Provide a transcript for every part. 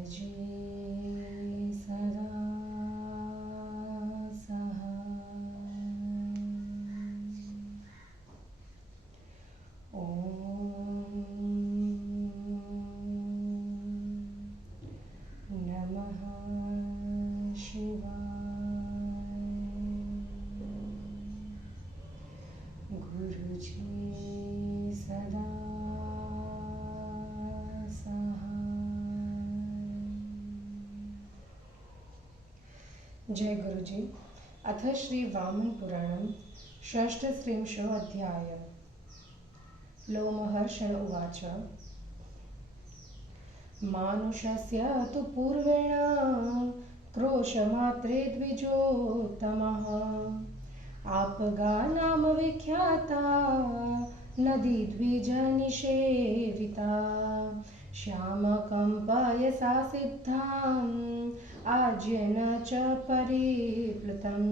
गुरुजी सदा सहाय। ॐ नमः शिवाय। गुरुजी सदा जय गुरुजी। अथ श्री वामन पुराणं षष्ठस्त्रिंशो अध्यायः। लोमहर्षण उवाच। मानुषस्य तु पूर्वेण क्रोशमात्रे द्विजोत्तमः आपगा नाम विख्याता नदी द्विजनिषेविता श्यामकम्पयसा सिद्धाम् आज्येन च परिप्लुतं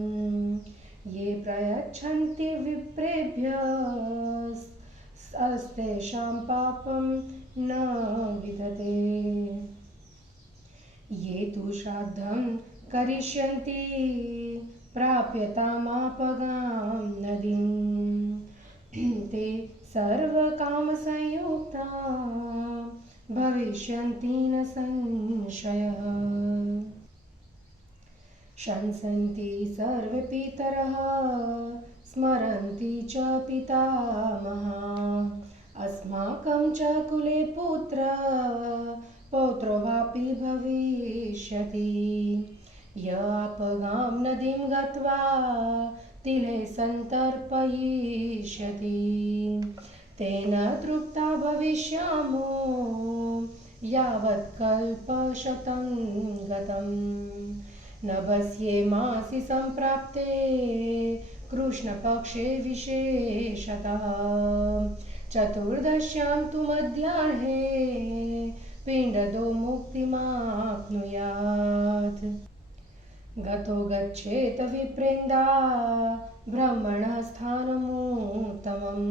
ये प्रयच्छन्ति विप्रेभ्यस्तेषां पापं न विदते। ये तु श्राद्धं करिष्यन्ति प्राप्यतामापगां नदीं ते सर्वकामसंयुक्ता भविष्यन्ति न संशयः। शंसन्ति सर्वे पितरः स्मरन्ति च पितामहा अस्माकं च कुले पौत्रो वापि भविष्यति। य अपगां नदीं गत्वा तिले सन्तर्पयिष्यति तेन तृप्ता भविष्यामो यावत् कल्पशतं गतम्। नभस्येमासि सम्प्राप्ते कृष्णपक्षे विशेषतः चतुर्दश्यां तु मध्याह्ने पिण्डदो मुक्तिमाप्नुयात्। गतो गच्छेत विप्रेन्दा ब्रह्मणः स्थानमुत्तमम्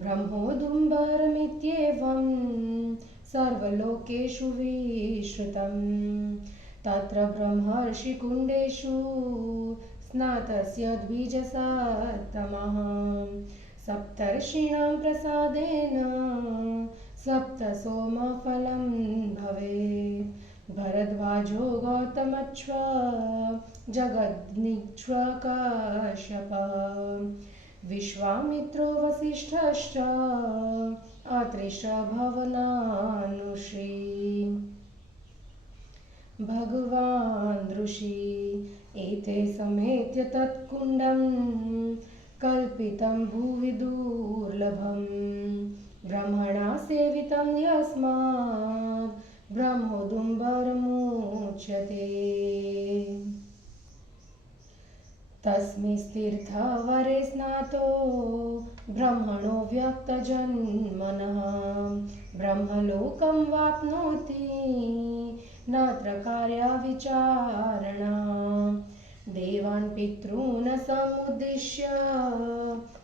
ब्रह्मोदुम्बरमित्येवं सर्वलोकेषु विश्रुतम्। तत्र ब्रह्मर्षिकुण्डेषु स्नातस्य द्विजसत्तमः सप्तर्षीणां प्रसादेन सप्तसोमफलं भवेत्। भरद्वाजो गौतमच्च जगद्निक्ष्व कश्यपः विश्वामित्रो वसिष्ठश्च अत्रिश्च भवनानुषी। भगवान् ऋषि एते समेत्य तत्कुण्डं कल्पितं भुवि दुर्लभं ब्रह्मणा सेवितं यस्मात् ब्रह्मोदुम्बरमुच्यते। तस्मिंस्तीर्थवरे स्नातो ब्रह्मणो व्यक्तजन्मनः ब्रह्मलोकं वाप्नोति नात्र कार्याविचारणा। देवान् पितॄन् समुद्दिश्य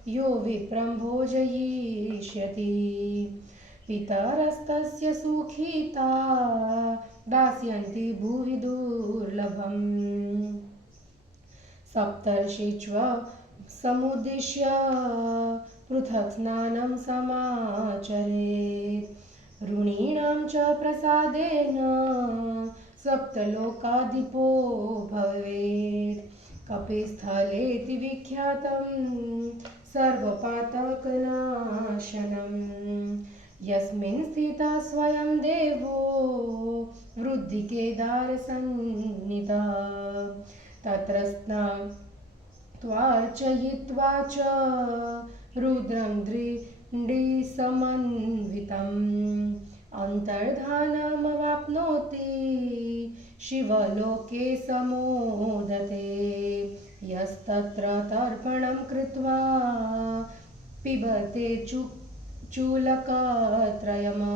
यो विप्रं भोजयिष्यति पितरस्तस्य सुखिता दास्यन्ति भुवि दुर्लभम्। सप्तर्षिष्व समुद्दिश्य पृथक् स्नानं समाचरेत्। ऋणीणां च प्रसादेन सप्तलोकाधिपो भवेत्। कपिस्थलेति विख्यातं सर्वपातकनाशनं यस्मिन् स्थितः स्वयं देवो वृद्धिकेदारसन्निधः। तत्र स्नात्वार्चयित्वा च रुद्रं दृष्टिसमन्वितम् अन्तर्धानमवाप्नोति शिवलोके समोदते। यस्तत्र तर्पणं कृत्वा पिबते चूलकत्रयम्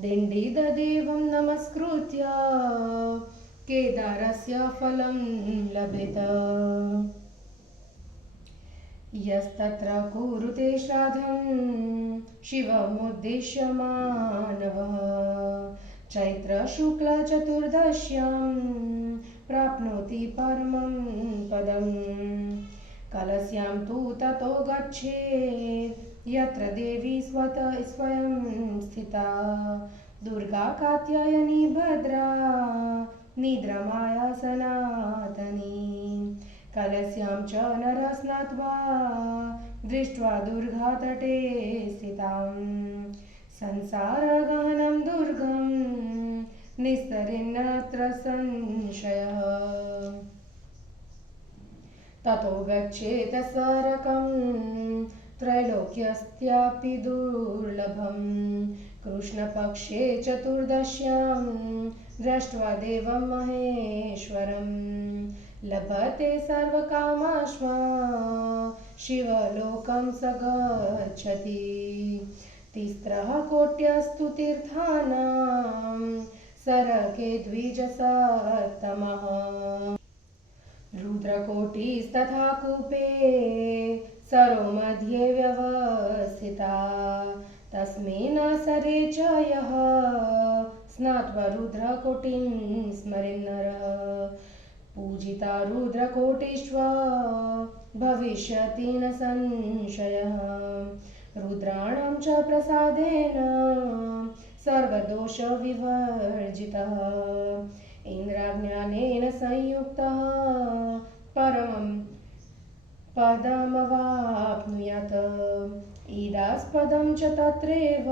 दिण्डिददेवं नमस्कृत्य केदारस्य फलं लभेत। यस्तत्र कुरुते श्राद्धं शिवमुद्दिश्य मानवः चैत्रशुक्लचतुर्दश्यां प्राप्नोति परमं पदम्। कलस्यां तु ततो गच्छेत् यत्र देवी स्वयं स्थिता। दुर्गा कात्यायनी भद्रा निद्रामाया सनातनी। कलस्यां च नरः स्नात्वा दृष्ट्वा दुर्गातटे स्थितां। संसारगहनं दुर्गं निस्तरेन्नत्र संशयः। ततो गच्छेत् स्वरकं त्रैलोक्यस्यापि दुर्लभम्। कृष्णपक्षे चतुर्दश्यां दृष्ट्वा देवं महेश्वरं। लभते सर्वकामाश्वा शिवलोकं स गच्छति। तिस्रः कोट्यस्तु तीर्थानां सरके द्विजसत्तमः। रुद्रकोटिस्तथा कूपे सरो मध्ये व्यवस्थिता। तस्मिन् सरे च यः स्नात्वा रुद्रकोटिं स्मरेन् नरः। पूजिता रुद्रकोटिष्व भविष्यति न संशयः। रुद्राणां च प्रसादेन सर्वदोषविवर्जितः। इन्द्राज्ञानेन संयुक्तः परमं पदमवाप्नुयात्। इदास्पदं च तत्रैव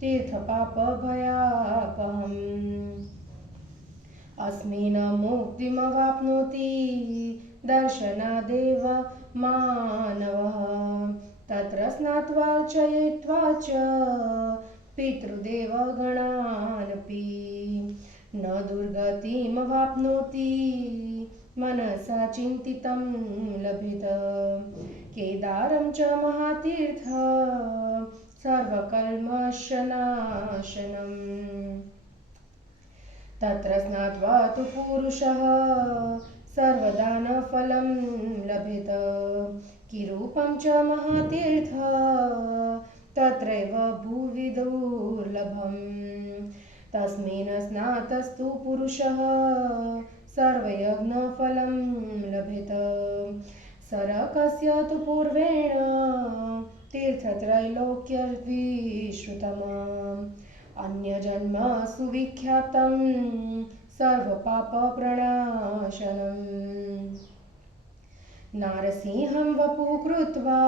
तीर्थपापभयापहम्। अस्मिन् मुक्तिमवाप्नोति दर्शनादेव मानवः। तत्र स्नात्वा अर्चयित्वा च पितृदेवगणानपि न दुर्गतिमवाप्नोति मनसा चिन्तितं लभेत। केदारं च महातीर्थ सर्वकल्मषनाशनम्। तत्र स्नात्वा तु पुरुषः सर्वदानफलं लभेत। किरूपं च महातीर्थ तत्रैव भुवि दुर्लभम्। तस्मिन् स्नातस्तु पुरुषः सर्वयज्ञफलं लभेत। सरकस्य तु पूर्वेण तीर्थत्रैलोक्यविश्रुतम्। अन्यजन्म सुविख्यातं सर्वपापप्रणाशनम्। नारसिंहं वपु कृत्वा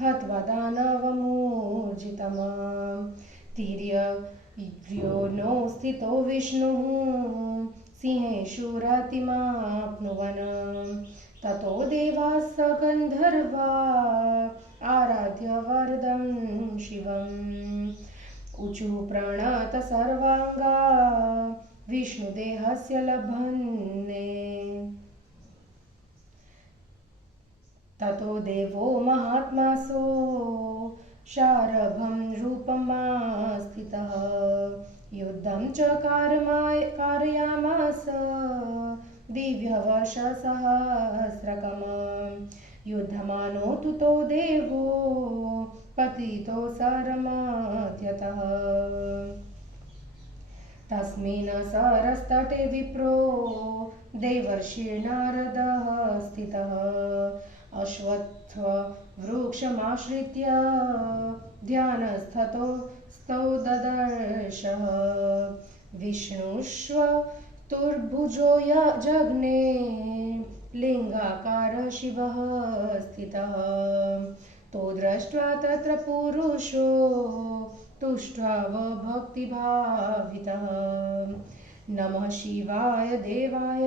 हत्वा दानवमूर्जितम्। तिर्यग्र्यो स्थितो विष्णुः सिंहेषुरातिमाप्नुवन्। ततो देवाः स गन्धर्वा आराध्य वरदं शिवम्। ऊचु प्रणत सर्वांगा विष्णुदेहस्य लभन्ते। ततो देवो महात्मासो शारभं रूपमास्थितः। युद्धं च कारयामास दिव्यवर्षसहस्रकम्। युद्धमानो तु तो देवो पतितो सरमत्यतः। तस्मिन् सरस्तटे विप्रो देवर्षिर्नारदः स्थितः। अश्वत्थवृक्षमाश्रित्य ध्यानस्थतो ददर्शः। विष्णुश्वतुर्भुजो जज्ञे लिङ्गाकार शिवः स्थितः। तो दृष्ट्वा तत्र पुरुषो तुष्ट्वावभक्तिभावितः। नमः शिवाय देवाय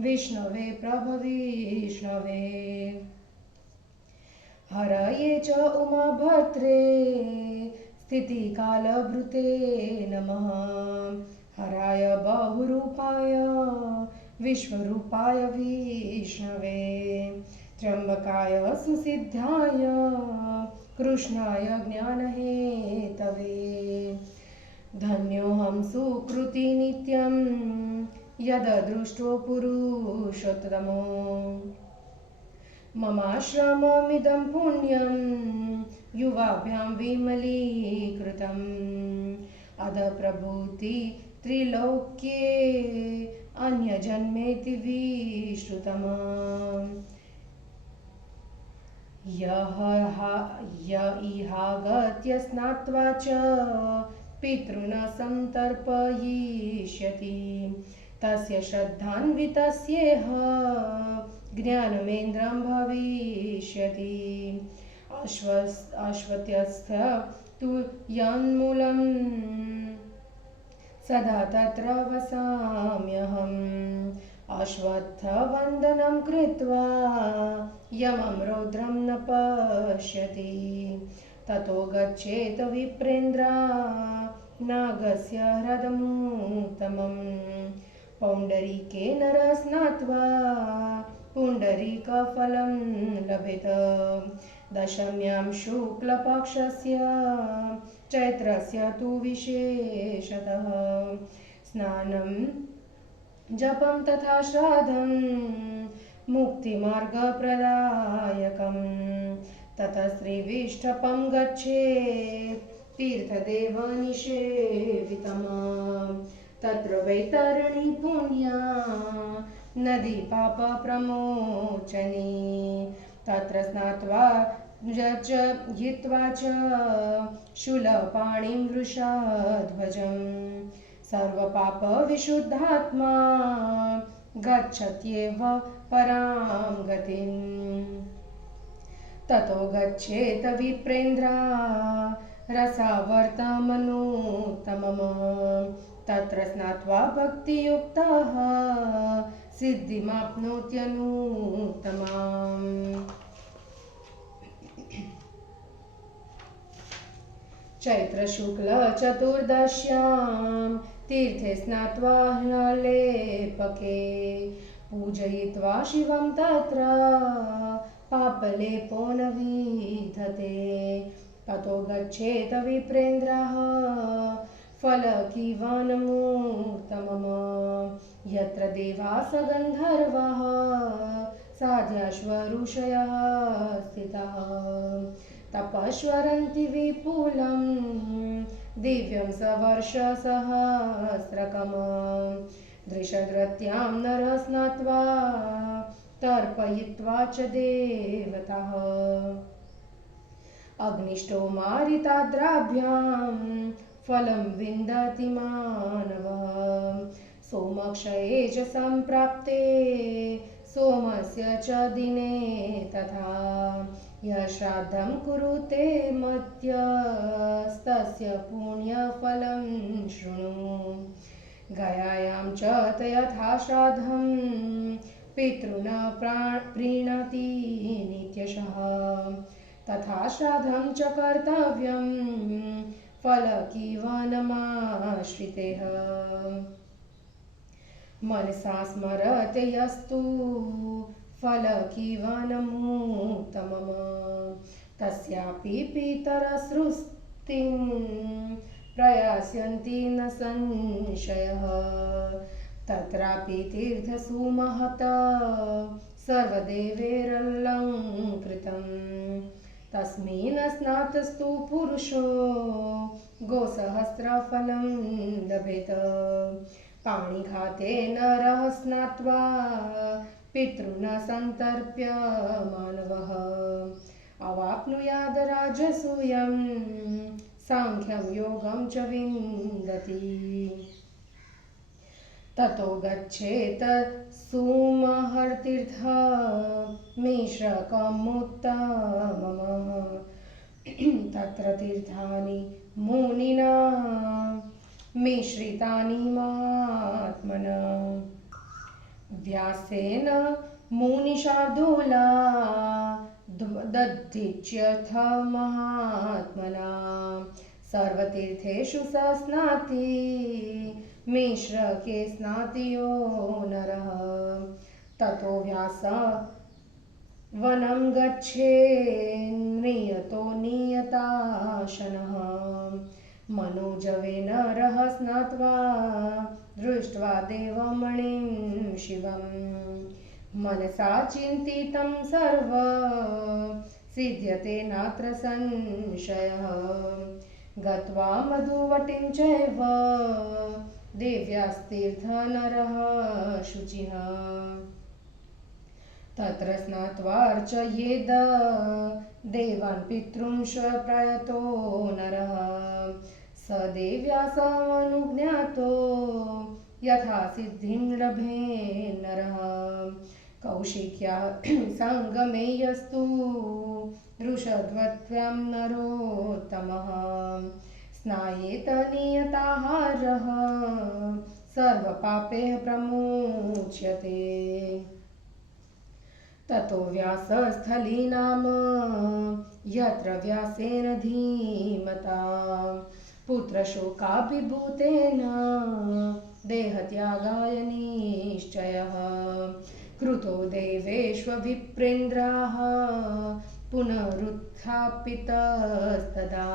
विष्णवे प्रभविष्णवे। हरये च उमाभद्रे स्थितिकालभृते नमः। हराय बहुरूपाय विश्वरूपाय विष्णवे। त्र्यम्बकाय सुसिद्धाय कृष्णाय ज्ञानहेतवे। धन्योऽहं सुकृति नित्यं यददृष्टो पुरुषोत्तमो। ममाश्रममिदं पुण्यं युवाभ्यां विमलीकृतम्। अध प्रभूति त्रिलोक्ये अन्यजन्मेति विश्रुतम्। य इहागत्य स्नात्वा च पितॄन् संतर्पयिष्यति तस्य श्रद्धान्वितस्येह ज्ञानमेन्द्रं भविष्यति। अश्वत्थस्य तु यन्मूलं सदा तत्र वसाम्यहम्। अश्वत्थवन्दनं कृत्वा यमं रौद्रं न पश्यति ततो गच्छेत विप्रेन्द्रा नागस्य ह्रदमुत्तमम्। पौण्डरीके नरः स्नात्वा पुण्डरीकफलं लभेत। दशम्यां शुक्लपक्षस्य चैत्रस्य तु विशेषतः स्नानं जपं तथा श्राद्धं मुक्तिमार्गप्रदायकम्। ततः श्रीविष्ठपं गच्छेत् तीर्थदेवनिषेवितम्। तत्र वैतरणी पुण्या नदी पापप्रमोचनी। तत्र स्नात्वा हित्वा च शूलपाणिं वृषध्वजं सर्वपापविशुद्धात्मा गच्छत्येव परां गतिम्। ततो गच्छेत विप्रेन्द्रा रसावर्तमनुत्तमम्। तत्र स्नात्वा भक्तियुक्तः सिद्धिमाप्नोत्यनुत्तमाम्। चैत्रशुक्लचतुर्दश्यां तीर्थे स्नात्वा ह्यलेपके पूजयित्वा शिवं तत्र पापलेपो न विधते। ततो गच्छेत विप्रेन्द्रः फलकीवनमुत्तमम्। यत्र देवास गन्धर्वाः साध्याश्वऋषयः स्थिताः तपस्वरन्ति विपुलं दिव्यं सवर्षसहस्रकम्। दृशद्रत्यां नरः स्नात्वा तर्पयित्वा च देवताः अग्निष्टोमारिताद्राभ्यां फलं विन्दति मानवः। सोमक्षये च सम्प्राप्ते सोमस्य च दिने तथा यः श्राद्धं कुरुते मध्यस्तस्य पुण्यफलं शृणु। गयायां च यथा श्राद्धं पितॄन् प्रीणति नित्यशः तथा श्राद्धं च कर्तव्यं फलकीवनमाश्रितेः। मनसा स्मरते यस्तु फलकीवनमुत्तमम्। तस्यापि पितरसृष्टिं प्रयास्यन्ति न संशयः। तत्रापि तीर्थसु महता सर्वदेवैरलङ्कृतम्। तस्मिन् स्नातस्तु पुरुषो गोसहस्रफलं लभेत। पाणिघाते नरः स्नात्वा पितॄन् संतर्प्य मानवः अवाप्नुयाद राजसूयं सांख्यं योगं च विन्दति। ततो गच्छेत सुमहर्तीर्थमिश्रकमुत्तमम्। तत्र तीर्थानि मुनिना मिश्रितानि महात्मना। व्यासेन मुनिशार्दूला दधीच्यथ महात्मना। सर्वतीर्थेषु स स्नाति मिश्रके स्नाति यो नरः। ततो व्यास वनं गच्छेन्नियतो नियताशनः। मनोजवे नरः स्नात्वा दृष्ट्वा देवमणिं शिवं। मनसा चिन्तितं सर्व सिद्ध्यते नात्र संशयः। गत्वा मधुवटीं चैव देव्यास्तीर्थनरः शुचिः तत्र स्नात्वार्चयेद देवान् पितॄंश प्रयतो नरः स देव्या समनुज्ञातो यथा सिद्धिं लभे नरः कौशिक्या संगमे यस्तु दृशद्वत्व्यां नरोत्तमः स्नायेत नियताहारः सर्वपापैः प्रमुच्यते ततो व्यासस्थली नाम यत्र व्यासेन धीमता पुत्रशोकाभिभूतेन देहत्यागाय निश्चयः कृतो देवेष्वविप्रेन्द्राः पुनरुत्थापितस्तदा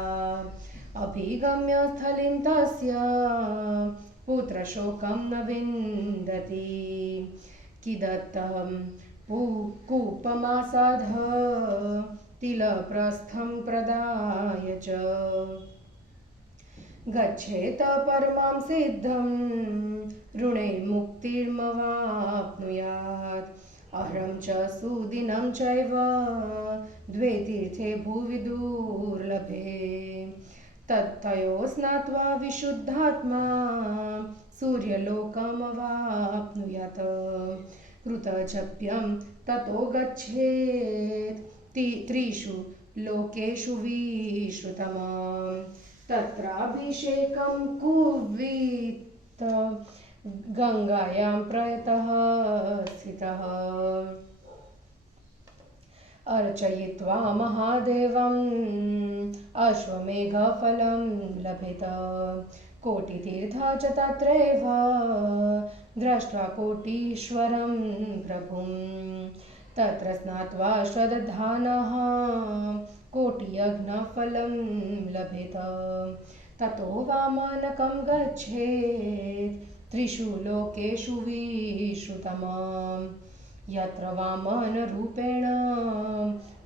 अभिगम्य स्थलीं तस्य पुत्रशोकं न विन्दति किदत्तं कूपमासाध तिलप्रस्थं प्रदाय च गच्छेत परमां सिद्धं ऋणैर्मुक्तिर्मवाप्नुयात् अहरं च सुदिनं चैव द्वे तीर्थे भुवि दुर्लभे तत्तयो स्नात्वा विशुद्धात्मा सूर्यलोकमवाप्नुयात् कृतजप्यं ततो गच्छेत् त्रिषु लोकेषु विश्रुतम् तत्राभिषेकं कुर्वीत गंगायां प्रयतः स्थितः अर्चयित्वा महादेवम् अश्वमेघफलं लभेत कोटितीर्थ च तत्रैव दृष्ट्वा कोटीश्वरं प्रभुं तत्र स्नात्वा श्रद्धानः कोटियज्ञफलं लभेत ततो वामानकं गच्छेत् त्रिषु लोकेषु विश्रुतम् यत्र वामनरूपेण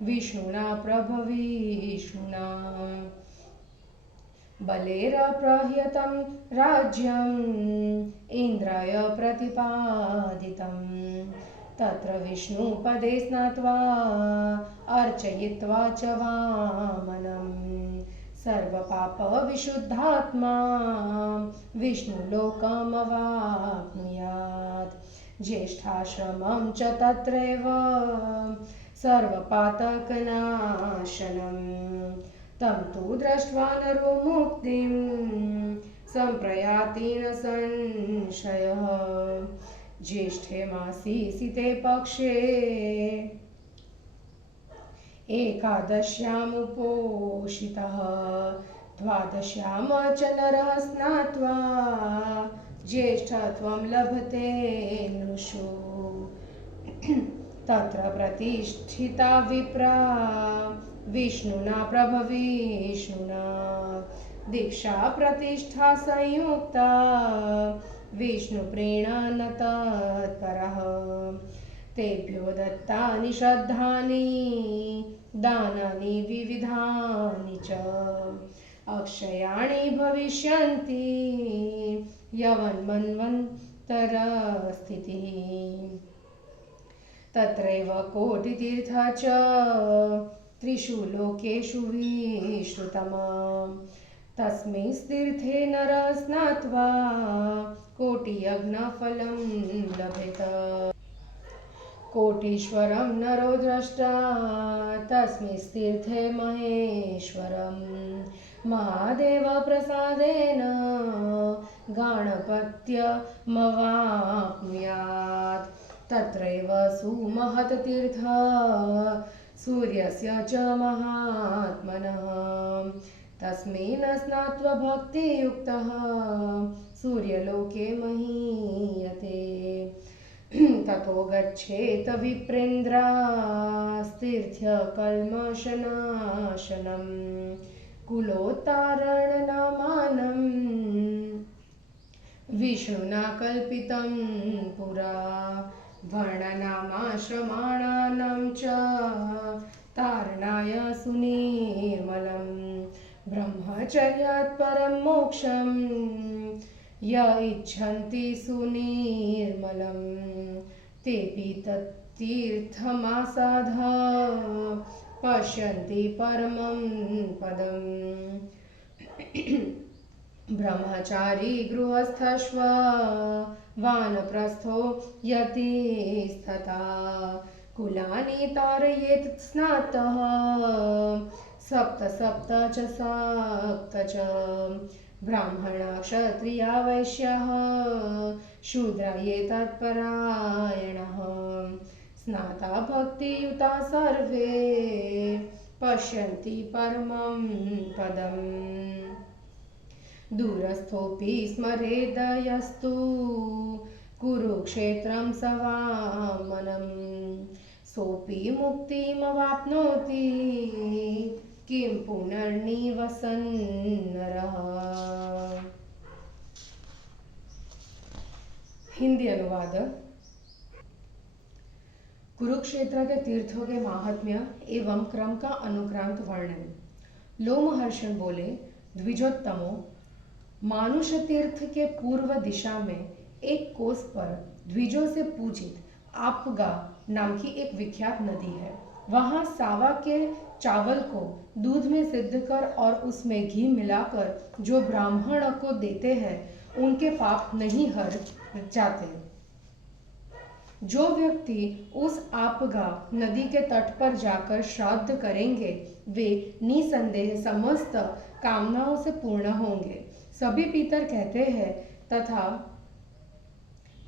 विष्णुना प्रभविष्णुना बलेरप्रह्यतं राज्यम् इन्द्राय प्रतिपादितं तत्र विष्णुपदे स्नात्वा अर्चयित्वा च वामनं सर्वपापविशुद्धात्मा विष्णुलोकमवाप्नुयात् ज्येष्ठाश्रमं च तत्रैव सर्वपातकनाशनं तं तु दृष्ट्वा नरो मुक्तिं सम्प्रयाति न संशयः ज्येष्ठे मासि सिते पक्षे एकादश्यामुपोषितः द्वादश्याम च नरः स्नात्वा ज्येष्ठत्वं लभते नृषु तत्र प्रतिष्ठिता विप्रा विष्णुना प्रभविष्णुना दीक्षा प्रतिष्ठा संयुक्ता विष्णुप्रेण तत्परः तेभ्यो दत्तानि श्रद्धानि दानानि विविधानि च अक्षयाणि भविष्यन्ति यवन्मन्वन्तरस्थितिः तत्रैव कोटितीर्थ च त्रिषु लोकेषु विश्रुतम् तस्मिंस्तीर्थे नरः स्नात्वा कोटियज्ञफलं लभेत कोटीश्वरं नरो द्रष्टा तस्मिंस्तीर्थे महेश्वरं महादेवप्रसादेन गाणपत्यमवाप्नुयात् तत्रैव सुमहत्तीर्थ सूर्यस्य च महात्मनः तस्मिन् स्नात्वा भक्तियुक्तः सूर्यलोके महीयते ततो गच्छेत विप्रेन्द्रास्तीर्थ्य कल्मषनाशनं कुलोत्तारणनामानं विष्णुना कल्पितं पुरा वर्णनामाश्रमाणानां च तारणाय सुनिर्मलं ब्रह्मचर्यात् परं मोक्षं य इच्छन्ति सुनिर्मलं तेऽपि तत्तीर्थमासाद्य पश्यन्ति परमं पदम्। ब्रह्मचारी गृहस्थश्व वानप्रस्थो यतिस्तथा कुलानि तारयेत् स्नातः सप्त सप्त च सप्त च ब्राह्मणा क्षत्रिया वैश्यः शूद्र ये तत्परायणः स्नाता भक्तियुता सर्वे पश्यन्ति परमं पदम्। दूरस्थोऽपि स्मरेदयस्तु कुरुक्षेत्रं सवामनं सोऽपि मुक्तिमवाप्नोति किं पुनर्निवसन् नरः। हिंदी अनुवाद। कुरुक्षेत्र के तीर्थों के महात्म्य एवं क्रम का अनुक्रांत वर्णन। लोमहर्षण बोले, द्विजोत्तमो, मानुष तीर्थ के पूर्व दिशा में एक कोस पर द्विजों से पूजित आपगा नाम की एक विख्यात नदी है। वहाँ सावा के चावल को दूध में सिद्ध कर और उसमें घी मिलाकर जो ब्राह्मण को देते हैं उनके पाप नहीं हर जाते। जो व्यक्ति उस आपगा नदी के तट पर जाकर श्राद्ध करेंगे वे निसंदेह समस्त कामनाओं से पूर्ण होंगे। सभी पितर कहते हैं तथा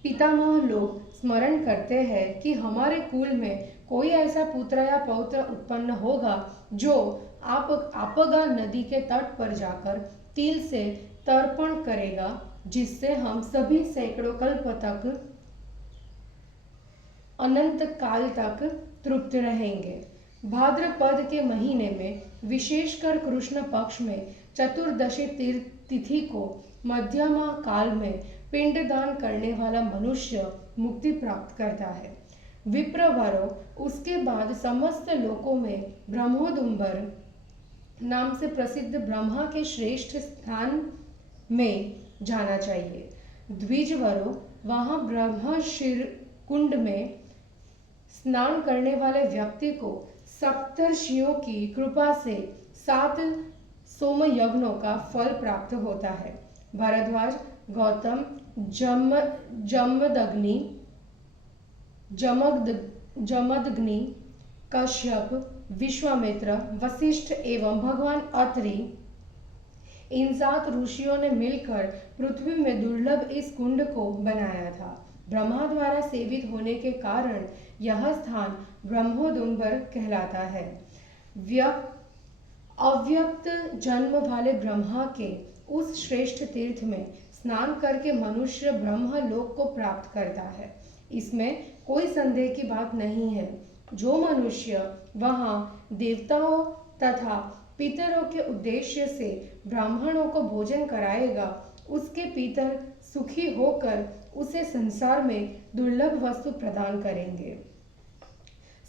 पितामह लोग स्मरण करते हैं कि हमारे कुल में कोई ऐसा पुत्र या पौत्र उत्पन्न होगा जो आपगा नदी के तट पर जाकर तिल से तर्पण करेगा, जिससे हम सभी सैकड़ों कल्प तक अनंत काल तक तृप्त रहेंगे। भाद्रपद के महीने में विशेषकर कृष्ण पक्ष में चतुर्दशी तिथि को मध्यमा काल में पिंडदान करने वाला मनुष्य मुक्ति प्राप्त करता है। विप्रवरो उसके बाद समस्त लोकों में ब्रह्मोदुम्बर नाम से प्रसिद्ध ब्रह्मा के श्रेष्ठ स्थान में जाना चाहिए। द्विजवरो वहाँ ब्रह्मशिर कुंड में स्नान करने वाले व्यक्ति को सप्तर्षियों की कृपा से 7 सोम यज्ञों का फल प्राप्त होता है। भरद्वाज, गौतम, जमदग्नि, कश्यप, विश्वामित्र, वशिष्ठ एवं भगवान अत्रि इन 7 ऋषियों ने मिलकर पृथ्वी में दुर्लभ इस कुंड को बनाया था। ब्रह्मा द्वारा सेवित होने के कारण यह स्थान ब्रह्मोदुम्बर कहलाता है। अव्यक्त जन्म वाले ब्रह्मा के उस श्रेष्ठ तीर्थ में स्नान करके मनुष्य ब्रह्म लोक को प्राप्त करता है, इसमें कोई संदेह की बात नहीं है। जो मनुष्य वहाँ देवताओं तथा पितरों के उद्देश्य से ब्राह्मणों को भोजन कराएगा, उसके पितर सुखी होकर उसे संसार में दुर्लभ वस्तु प्रदान करेंगे।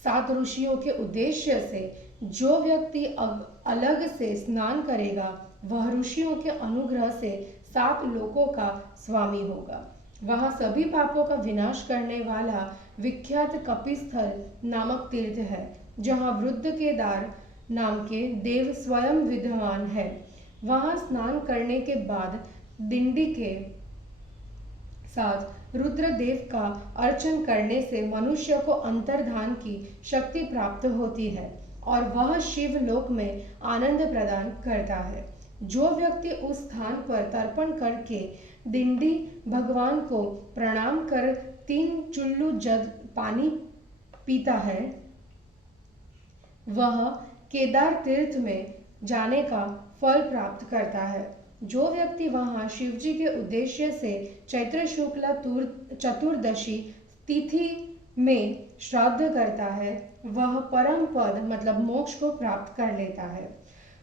7 ऋषियों के उद्देश्य से जो व्यक्ति अलग से स्नान करेगा वह ऋषियों के अनुग्रह से 7 लोकों का स्वामी होगा। वह सभी पापों का विनाश करने वाला विख्यात कपिस्थल नामक तीर्थ है, जहाँ वृद्ध केदार नाम के देव स्वयं विद्यमान है। वहाँ स्नान करने के बाद दिंडी के साथ रुद्रदेव का अर्चन करने से मनुष्य को अंतर्धान की शक्ति प्राप्त होती है और वह शिव लोक में आनंद प्रदान करता है। जो व्यक्ति उस स्थान पर तर्पण करके दिंडी भगवान को प्रणाम कर 3 चुल्लू जग पानी पीता है, वह केदार तीर्थ में जाने का फल प्राप्त करता है। जो व्यक्ति वहाँ शिवजी के उद्देश्य से चैत्र शुक्ल चतुर्दशी तिथि में श्राद्ध करता है, वह परम पद मतलब मोक्ष को प्राप्त कर लेता है।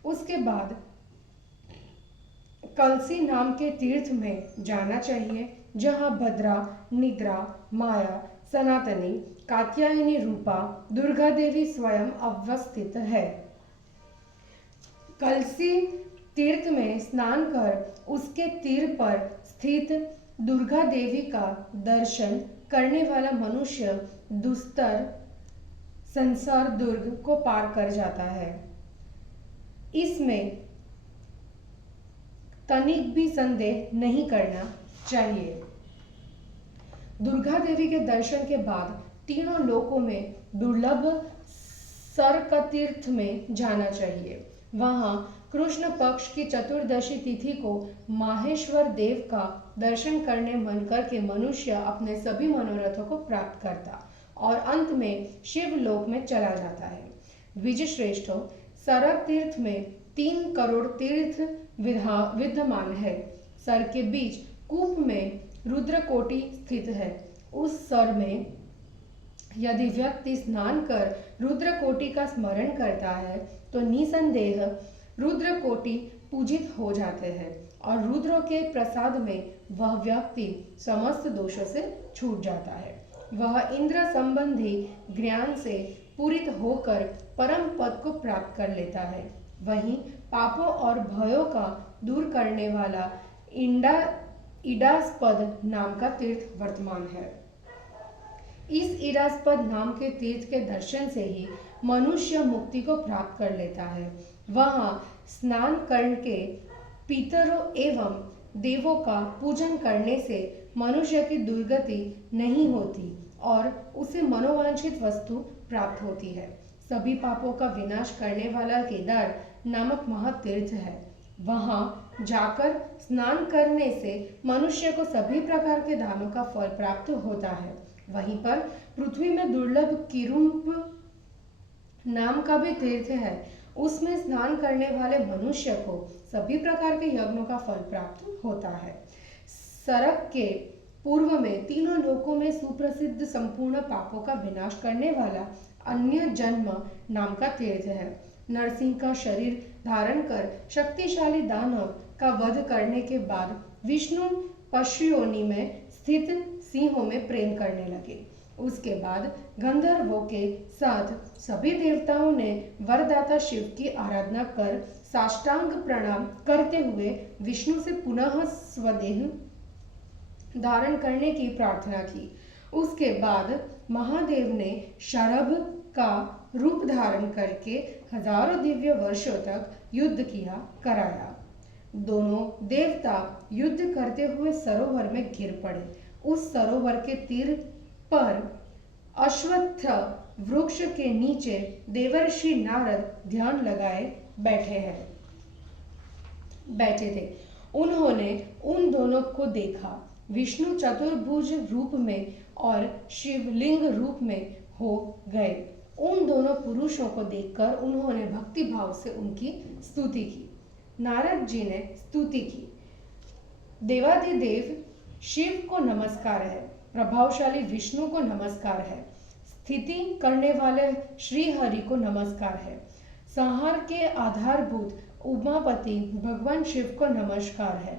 उसके बाद कलसी नाम के तीर्थ में जाना चाहिए, जहाँ भद्रा, निद्रा, माया, सनातनी, कात्यायनी रूपा दुर्गा देवी स्वयं अवस्थित है। कलसी तीर्थ में स्नान कर उसके तीर पर स्थित दुर्गा देवी का दर्शन करने वाला मनुष्य दुस्तर संसार दुर्ग को पार कर जाता है। इसमें तनिक भी संदेह नहीं करना चाहिए। दुर्गा देवी के दर्शन के बाद तीनों लोकों में दुर्लभ सर्क तीर्थ में जाना चाहिए। वहां कृष्ण पक्ष की चतुर्दशी तिथि को माहेश्वर देव का दर्शन करने मन करके मनुष्य अपने सभी मनोरथों को प्राप्त करता और अंत में शिव लोक में चला जाता है। विजयश्रेष्ठो, सरक तीर्थ में 3 करोड़ तीर्थ विद्यमान है। सर के बीच कूप में रुद्रकोटि स्थित है। उस सर में यदि व्यक्ति स्नान कर रुद्रकोटि का स्मरण करता है तो निसंदेह रुद्रकोटि पूजित हो जाते हैं और रुद्र के प्रसाद में वह व्यक्ति समस्त दोषों से छूट जाता है। वह इंद्र संबंधी ज्ञान से पूरित होकर परम पद को प्राप्त कर लेता है। वहीं पापों और भयों का दूर करने वाला इडास्पद नाम का तीर्थ वर्तमान है। इस इडास्पद नाम के तीर्थ के दर्शन से ही मनुष्य मुक्ति को प्राप्त कर लेता है। वहां स्नान करके पितरों एवं देवों का पूजन करने से मनुष्य की दुर्गति नहीं होती और उसे मनोवांछित वस्तु प्राप्त होती है। सभी पापों का विनाश करने वाला केदार नामक महातीर्थ है। वहां जाकर स्नान करने से मनुष्य को सभी प्रकार के दानों का फल प्राप्त होता है। वहीं पर पृथ्वी में दुर्लभ किरुंप नाम का भी तीर्थ है। उसमें स्नान करने वाले मनुष्य को सभी प्रकार के यज्ञों का फल प्राप्त होता है। सरक के पूर्व में तीनों लोकों में सुप्रसिद्ध संपूर्ण पापों का विनाश करने वाला अन्य जन्म नाम का तीर्थ है। नरसिंह का शरीर धारण कर शक्तिशाली दानव का वध करने के बाद विष्णु पशु योनि में स्थित सिंहों में प्रेम करने लगे। उसके बाद गंधर्वों के साथ सभी देवताओं ने वरदाता शिव की आराधना कर साष्टांग प्रणाम करते हुए विष्णु से पुनः स्वदेह धारण करने की प्रार्थना की। उसके बाद महादेव ने शरभ का रूप धारण करके हजारों दिव्य वर्षों तक युद्ध कराया। दोनों देवता युद्ध करते हुए सरोवर में गिर पड़े। उस सरोवर के तीर पर अश्वत्थ वृक्ष के नीचे देवर्षि नारद ध्यान लगाए बैठे थे। उन्होंने उन दोनों को देखा। विष्णु चतुर्भुज रूप में और शिवलिंग रूप में हो गए। उन दोनों पुरुषों को देखकर उन्होंने भक्ति भाव से उनकी स्तुति की। नारद जी ने स्तुति की, देवाधिदेव शिव को नमस्कार है, प्रभावशाली विष्णु को नमस्कार है, स्थिति करने वाले श्री हरि को नमस्कार है, संहार के आधारभूत उमापति भगवान शिव को नमस्कार है,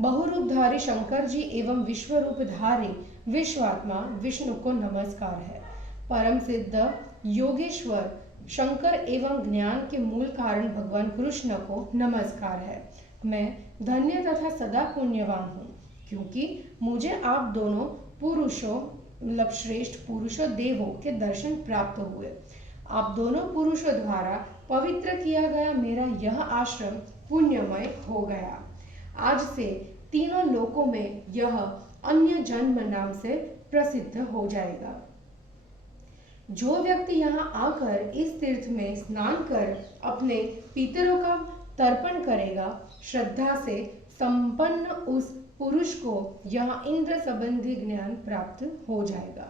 बहुरूपधारी शंकर जी एवं विश्वरूपधारी विश्वात्मा विष्णु को नमस्कार है, परम सिद्ध योगेश्वर शंकर एवं ज्ञान के मूल कारण भगवान कृष्ण को नमस्कार है। मैं धन्य तथा सदा पुण्यवान हूँ, क्योंकि मुझे आप दोनों पुरुषों मतलब श्रेष्ठ पुरुषों देवों के दर्शन प्राप्त हुए। आप दोनों पुरुषों द्वारा पवित्र किया गया मेरा यह आश्रम पुण्यमय हो गया। आज से तीनों लोकों में यह अन्य जन्म नाम से प्रसिद्ध हो जाएगा। जो व्यक्ति यहाँ आकर इस तीर्थ में स्नान कर अपने पितरों का तर्पण करेगा, श्रद्धा से संपन्न उस पुरुष को यहाँ इंद्र संबंधी ज्ञान प्राप्त हो जाएगा।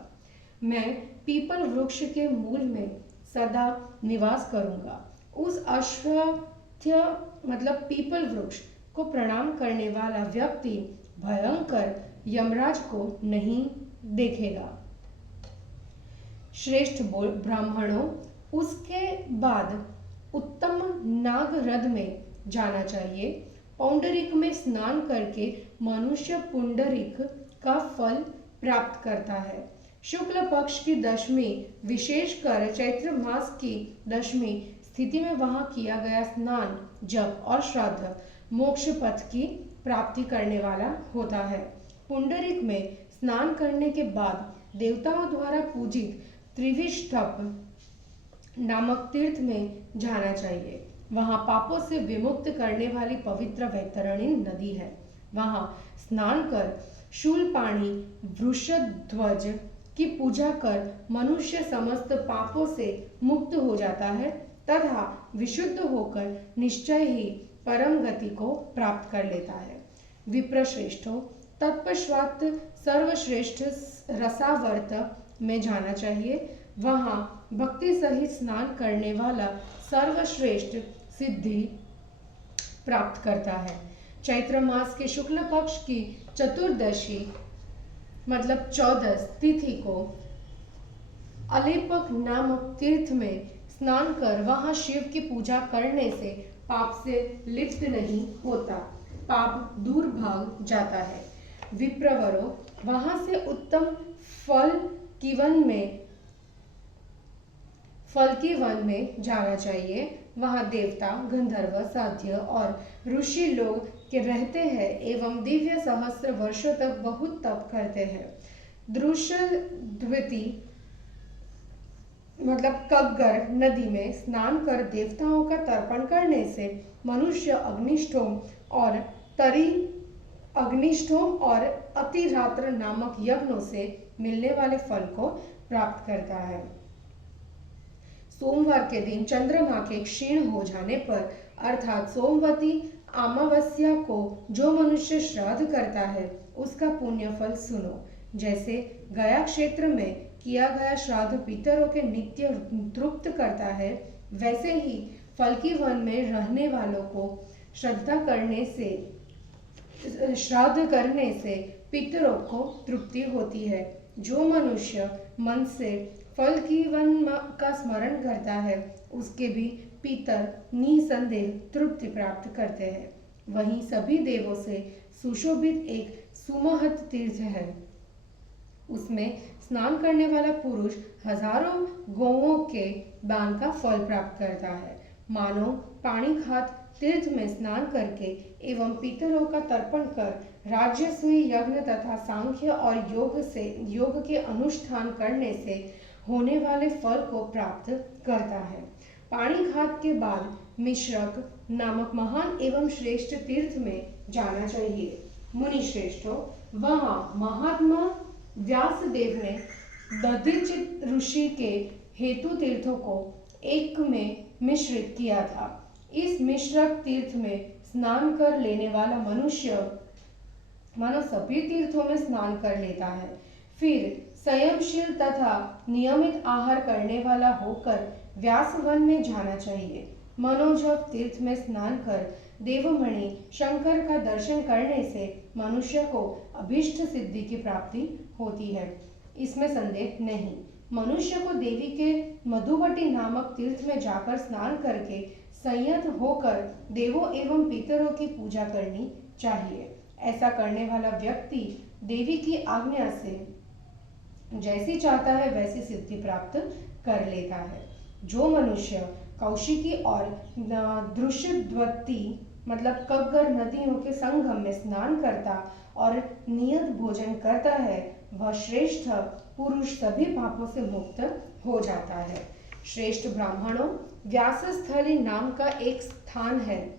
मैं पीपल वृक्ष के मूल में सदा निवास करूंगा। उस अश्वत्थ मतलब पीपल वृक्ष को प्रणाम करने वाला व्यक्ति भयंकर यमराज को नहीं देखेगा। श्रेष्ठ ब्राह्मणों, उसके बाद उत्तम नागरथ में जाना चाहिए। पौंडरिक में स्नान करके मनुष्य पुंडरिक का फल प्राप्त करता है। शुक्ल पक्ष की दशमी, विशेषकर चैत्र मास की दशमी स्थिति में वहां किया गया स्नान, जप और श्राद्ध मोक्ष पथ की प्राप्ति करने वाला होता है। पुंडरीक में स्नान करने के बाद देवताओं द्वारा पूजित त्रिविष्टप नामक तीर्थ में जाना चाहिए। वहां पापों से विमुक्त करने वाली पवित्र वैतरणी नदी है। वहां स्नान कर शूलपाणी वृषध्वज की पूजा कर मनुष्य समस्त पापों से मुक्त हो जाता है तथा विशुद्ध होकर निश्चय ही परम गति को प्राप्त कर लेता है। विप्रश्रेष्ठों, तत्पश्चात सर्वश्रेष्ठ रसावर्त में जाना चाहिए। वहां भक्ति सहित स्नान करने वाला सर्वश्रेष्ठ सिद्धि प्राप्त करता है। चैत्र मास के शुक्ल पक्ष की चतुर्दशी मतलब 14 तिथि को अलेपक नामक तीर्थ में स्नान कर वहां शिव की पूजा करने से पाप से लिप्त नहीं होता, पाप दूर भाग जाता है। विप्रवरों, वहां से उत्तम फल की वन में जाना चाहिए। वहां देवता, गंधर्व, साध्य और ऋषि लोग के रहते हैं एवं दिव्य सहस्त्र वर्षों तक बहुत तप करते हैं। द्रुषद्वती मतलब कग्गर नदी में स्नान कर देवताओं का तर्पण करने से मनुष्य अग्निष्टोम और अतिरात्र नामक यज्ञों से मिलने वाले फल को प्राप्त करता है। सोमवार के दिन चंद्रमा के क्षीण हो जाने पर अर्थात सोमवती अमावस्या को जो मनुष्य श्राद्ध करता है उसका पुण्य फल सुनो। जैसे गया क्षेत्र में किया गया श्राद्ध पितरों के नित्य तृप्त करता है, वैसे ही फल्की वन में रहने वालों को श्राद्ध करने से पितरों को तृप्ति होती है। जो मनुष्य मन से फल्की वन का स्मरण करता है उसके भी पितर निसंदेह तृप्ति प्राप्त करते हैं। वहीं सभी देवों से सुशोभित एक सुमहत तीर्थ है। उसमें स्नान करने वाला पुरुष हजारों गौओं के दान का फल प्राप्त करता है। मानो पाणिघात तीर्थ में स्नान करके एवं पितरों का तर्पण कर राजस्वी यज्ञ तथा सांख्य और योग के अनुष्ठान करने से होने वाले फल को प्राप्त करता है। पाणिघात के बाद मिश्रक नामक महान एवं श्रेष्ठ तीर्थ में जाना चाहिए। मुनि श्रेष्ठों, वहां महात्मा व्यासदेव ने दधिचित ऋषि के हेतु तीर्थों को एक में मिश्रित किया था। इस मिश्रक तीर्थ में स्नान कर लेने वाला मनुष्य मानो सभी तीर्थों में स्नान कर लेता है। फिर संयमशील तथा नियमित आहार करने वाला होकर व्यासवन में जाना चाहिए। मनोजप तीर्थ में स्नान कर देवमणि शंकर का दर्शन करने से मनुष्य को अभीष्ट सिद्धि की प्राप्ति होती है, इसमें संदेह नहीं। मनुष्य को देवी के मधुवटी नामक तीर्थ में जाकर स्नान करके संयत होकर देवों एवं पितरों की पूजा करनी चाहिए। ऐसा करने वाला व्यक्ति देवी की आज्ञा से जैसी चाहता है वैसी सिद्धि प्राप्त कर लेता है। जो मनुष्य कौशिकी और दृश्यद्वती मतलब कग्गर नदियों के संगम में स्नान करता और नियत भोजन करता है वह श्रेष्ठ पुरुष सभी पापों से मुक्त हो जाता है। श्रेष्ठ ब्राह्मणों, व्यासस्थली नाम का एक स्थान है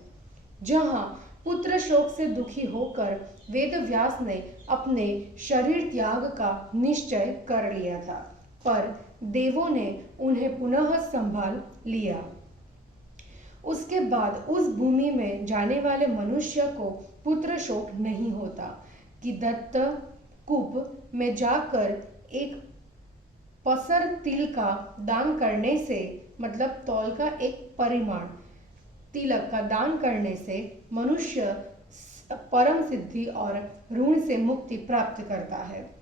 जहाँ पुत्र शोक से दुखी होकर वेद व्यास ने अपने शरीर त्याग का निश्चय कर लिया था, पर देवों ने उन्हें पुनः संभाल लिया। उसके बाद उस भूमि में जाने वाले मनुष्य को पुत्र शोक नहीं होता कि दत्त कूप में जाकर एक पसर तिल का दान करने से मतलब तौल का एक परिमाण तिलक का दान करने से मनुष्य परम सिद्धि और ऋण से मुक्ति प्राप्त करता है।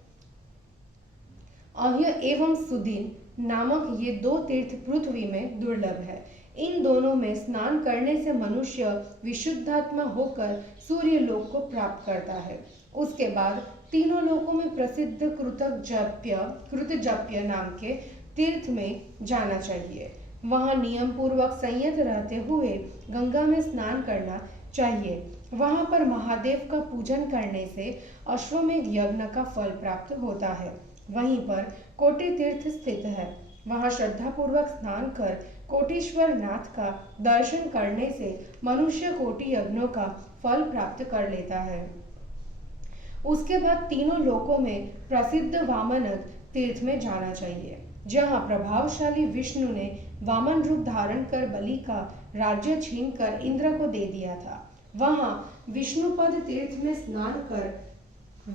अह्य एवं सुदीन नामक ये दो तीर्थ पृथ्वी में दुर्लभ है। इन दोनों में स्नान करने से मनुष्य विशुद्धात्मा होकर सूर्य लोक को प्राप्त करता है। उसके बाद तीनों लोकों में प्रसिद्ध कृतजप्य नाम के तीर्थ में जाना चाहिए। वहां नियम पूर्वक संयत रहते हुए गंगा में स्नान करना चाहिए। वहां पर महादेव का पूजन करने से अश्वमेध यज्ञ का फल प्राप्त होता है। वहीं पर कोटि तीर्थ स्थित है। वहां श्रद्धा पूर्वक स्नान कर कोटीश्वर नाथ का दर्शन करने से मनुष्य कोटि यज्ञों का फल प्राप्त कर लेता है। उसके बाद तीनों लोकों में प्रसिद्ध वामन तीर्थ में जाना चाहिए, जहां प्रभावशाली विष्णु ने वामन रूप धारण कर बलि का राज्य छीनकर इंद्र को दे दिया था। वहां विष्णुपद तीर्थ में स्नान कर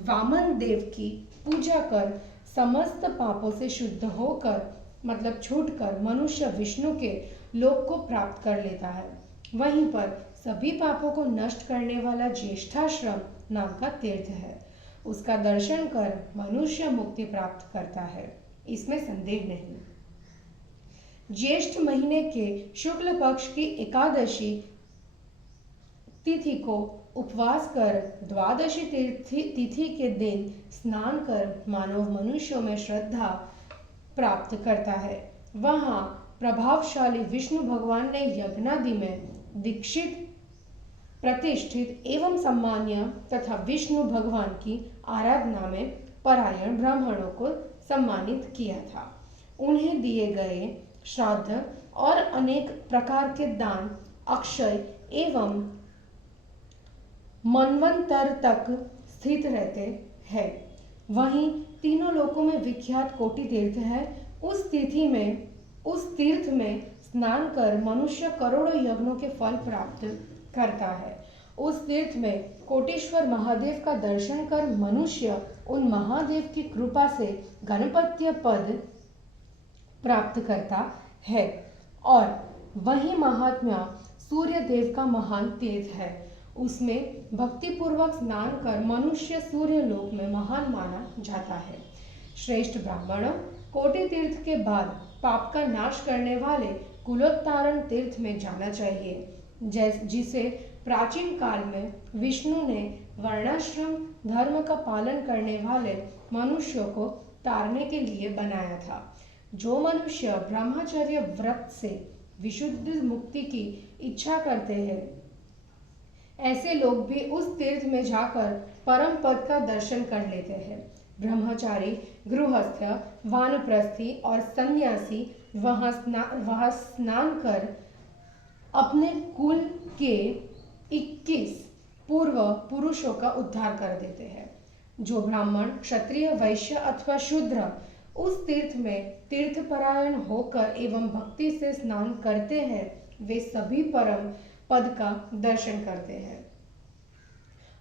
वामन देव की पूजा कर समस्त पापों से शुद्ध होकर मतलब छूटकर मनुष्य विष्णु के लोक को प्राप्त कर लेता है। वहीं पर सभी पापों को नष्ट करने वाला ज्येष्ठाश्रम नाम का तीर्थ है। उसका दर्शन कर मनुष्य मुक्ति प्राप्त करता है, इसमें संदेह नहीं। ज्येष्ठ महीने के शुक्ल पक्ष की एकादशी तिथि को उपवास कर द्वादशी तिथि के दिन स्नान कर मानव मनुष्यों में श्रद्धा प्राप्त करता है। वहां प्रभावशाली विष्णु भगवान ने यज्ञादि में दीक्षित प्रतिष्ठित एवं सम्मान्य तथा विष्णु भगवान की आराधना में परायण ब्राह्मणों को सम्मानित किया था। उन्हें दिए गए श्राद्ध और अनेक प्रकार के दान अक्षय एवं मनवंतर तक स्थित रहते हैं। वहीं तीनों लोकों में विख्यात कोटि तीर्थ है। उस तीर्थ में स्नान कर मनुष्य करोड़ों यज्ञों के फल प्राप्त करता है। उस तीर्थ में कोटेश्वर महादेव का दर्शन कर मनुष्य उन महादेव की कृपा से गणपत्य पद प्राप्त करता है। और वही महात्मा सूर्य देव का महान तीर्थ है। उसमें भक्ति पूर्वक स्नान कर मनुष्य सूर्य लोक में महान माना जाता है। श्रेष्ठ ब्राह्मणों, कोटि तीर्थ के बाद पाप का नाश करने वाले कुलोत्तारण तीर्थ में जाना चाहिए, जिसे प्राचीन काल में विष्णु ने वर्णाश्रम धर्म का पालन करने वाले मनुष्यों को तारने के लिए बनाया था। जो मनुष्य ब्रह्मचर्य व्रत से विशुद्ध मुक्ति की इच्छा करते हैं, ऐसे लोग भी उस तीर्थ में जाकर परम पद का दर्शन कर लेते हैं। ब्रह्मचारी, गृहस्थ, वानप्रस्थी और सन्यासी वहां स्नान कर अपने कुल के 21 पूर्व पुरुषों का उद्धार कर देते हैं। जो ब्राह्मण, क्षत्रिय, वैश्य अथवा शूद्र उस तीर्थ में तीर्थपरायण होकर एवं भक्ति से स्नान करते हैं, वे सभी परम पद का दर्शन करते हैं।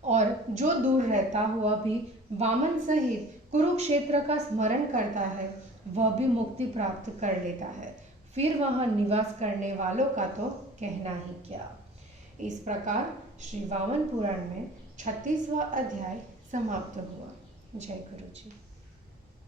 और जो दूर रहता हुआ भी वामन सहित कुरुक्षेत्र का स्मरण करता है, वह भी मुक्ति प्राप्त कर लेता है। फिर वहां निवास करने वालों का तो कहना ही क्या। इस प्रकार श्री वामन पुराण में 36वां अध्याय समाप्त हुआ। जय गुरु जी।